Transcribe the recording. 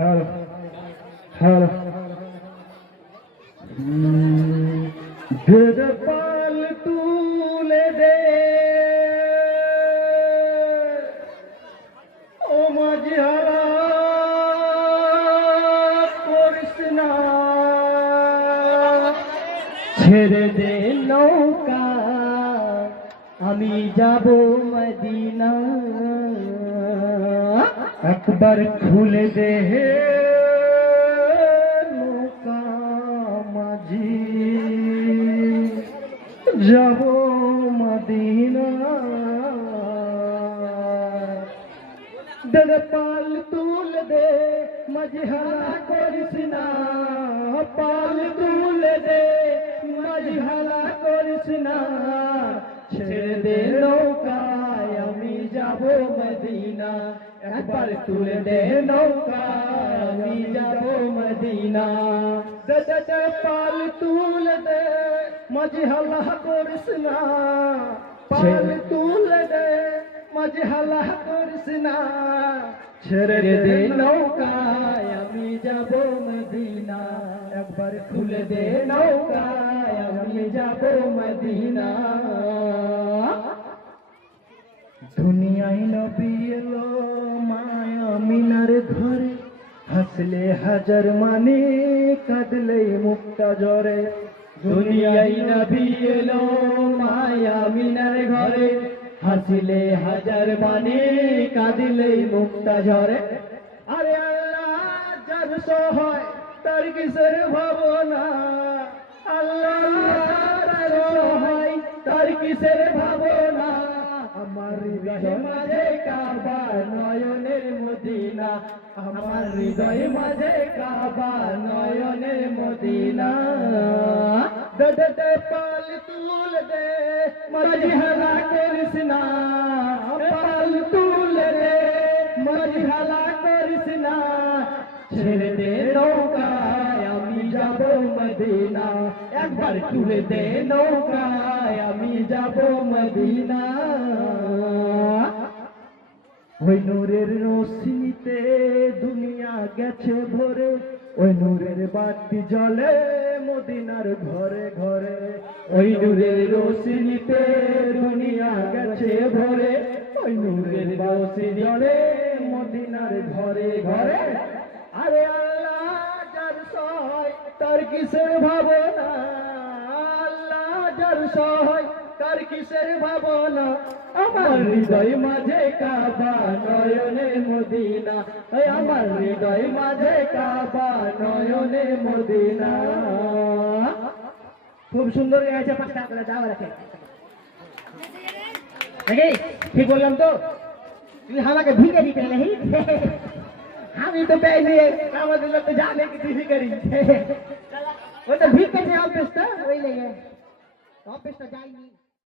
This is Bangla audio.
হ্যালো হ্যালো দে পাল তুলে দে ও মাঝিহারা করিস না ছেড়ে দে নৌকা আমি যাব মদিনা একবার খুলে দে নৌকা মাঝি যাব মদিনা দে পাল তুল দে মজহালা করিস না পাল তুল দে মজহালা করিস না ছেড়ে দে নৌকায় আমি যাব মদিনা একবার তুলে দে নৌকায় আমি যাব মদিনা দে পাল তুল দে মজহালা করিস না পাল তুল দে মজহালা করিস না ছেড়ে দে নৌকায় আমি যাব মদিনা একবার খুলে দে নৌকায় আমি যাব মদিনা দুনিয়ায় নবী এলো মায়া মিনার ঘরে হাসলে হাজার মানে কাঁদলে মুক্তা জ্বরে দুনিয়ায় নবী এলো মায়া মিনার ঘরে হাসিলে হাজার মানে কাঁদিলে মুক্তা ঝরে আরে আল্লাহ যার সহায় তার কিসের ভাবনা আল্লাহ যার সহায় তার কিসের ভাবনা আমার হৃদয় মাঝে কাবা নয়নের মদিনা আমার হৃদয় মাঝে কাবা নয়নের মদিনা দে পাল তুল দে মজহালা করিস না পাল তুল দে মজহালা করিস না ছেড়ে দে নৌকায় আমি যাব মদিনা একবার তুলে দে নৌকায় আমি যাব মদিনা ওই নূরের রশ্মিতে দুনিয়া গেছে ভরে ওই নূরের বাতি জ্বলে মদিনার ঘরে ঘরে ওই নূরের রশ্মিতে দুনিয়া গেছে ভরে ওই নূরের বাতি জ্বলে মদিনার ঘরে ঘরে আরে আল্লাহ যার সহায় তার কিসের ভাবনা আল্লাহ যার সহায় তার কিসের ভাবনা আমার হৃদয় মাঝে কাবা নয়নে মদিনা আমার হৃদয় মাঝে কাবা নয়নে মদিনা খুব সুন্দর গেছে পাঁচটা করে যাওয়া রাখে ঠিক বললাম তো তুই আমাকে ভিকে দিতে নেই আমি তো পেয়েছি আমাদের লোক তো জানে কি তুই ভিখারি ওই তো ভিকে অফিসটা ওই লেগে অফিসটা যাইনি